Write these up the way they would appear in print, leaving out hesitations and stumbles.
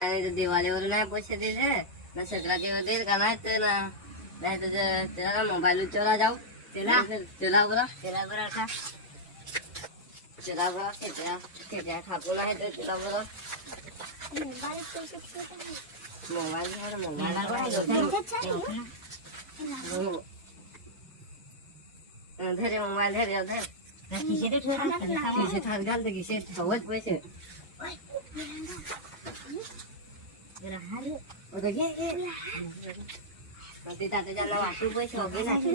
आणि दिवाळीवर नाही पैसे दिले ना संक्रांतीवर देईल का नाही ते ना नाही तर त्याला मोबाईल चोरा जाऊ त्याला त्याला बरं का त्याला बरं त्याच्या ठाकूर आहे तर त्याला बरं धरे मोबाईल धरे खिशेत हात घालते खिशेत हवंच पैसे त्याला वाटू पैसे वगैरे नाही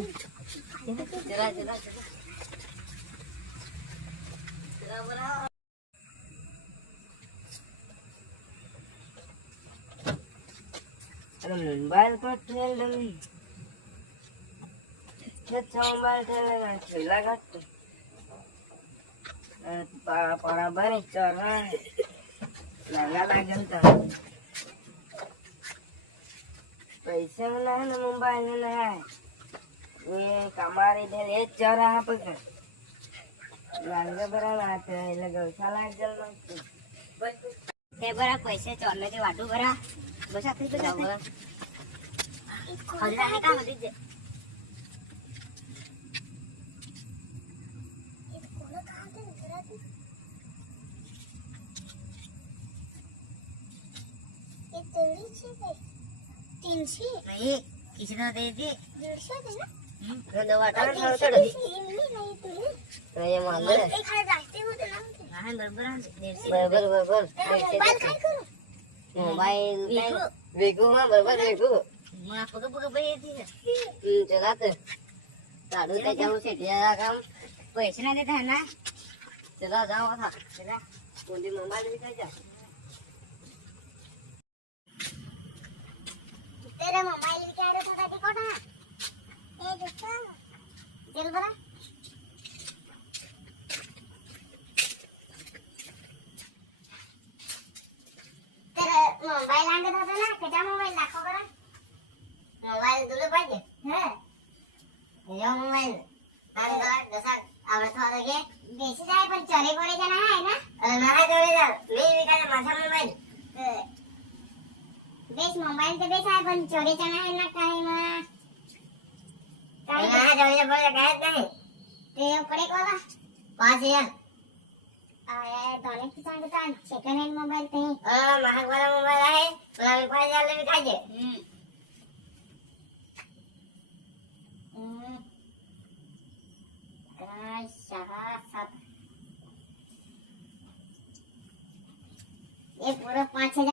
मोबाईल पण मोबाईल ठेवला घाटतो बराबर चोरा लागा लागेल तर पैसे नाही ना मोबाईल नाही ये कमारी इधर ये चोरा हा पकड लागा बरा ना गवसाला ते बरा पैसे चोरण्याचे वाटू बरा बसा बरा खरं आहे का मध्ये नहीं किसी ने दे दी 150 दे ना वाटा ना थोड़ा ये मान ले एक हाय जाते होते ना हां बरोबर मोबाईल वेगो हां बरोबर वेगो मग आपण बघ येते चला तर चालू त्याच्यावर शेतीला काम पैसे नाही देत आहे ना चला जाऊ आता चला कोणती मोबाईल विकायचा तेरा मोबाइल विचार होता ती कोणा ए दुसरा चल बरा तेरा मोबाइल आणत होता ना त्याचा मोबाइल दाखव बरा मोबाइल तुला पाहिजे हे यो मोबाइल आणत जसा आवडत होता घे बेसी जाय पण चले कोरेचा नाही आहे ना नाही जोडे जा मी विकायचा माझा मोबाइल बेस मोबाइल ते बेस आहे पण चोरीचा नाही ना काही मग काय नाही जोडे बोल काय नाही ते कडे कोला 5000 आया दोन की सांगता सेकंड हँड मोबाइल ते महाग वाला